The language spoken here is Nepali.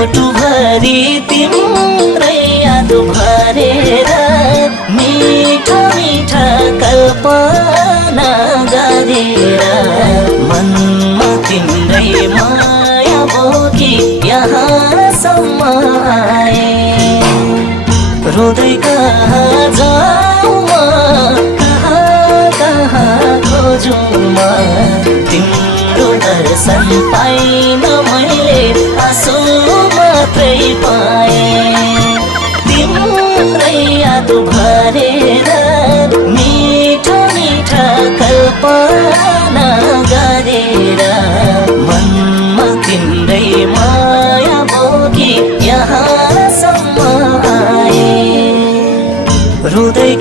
मुटुभरि तिम्रै याद भरेर मिठा मिठा कल्पना गरेर मनमा तिम्रै माया बोकी यहाँसम्म आए। रोदै कहाँ जाऊँ म, कहाँ कहाँ खोजौँ म, तिम्रो दर्शन पाइन मैले, आँसु मात्रै पाएँ। तिम्रै याद भरेर मिठा मिठा कल्पना गरेर मनमा तिम्रै माया बोकी यहाँसम्म आए। रुँदै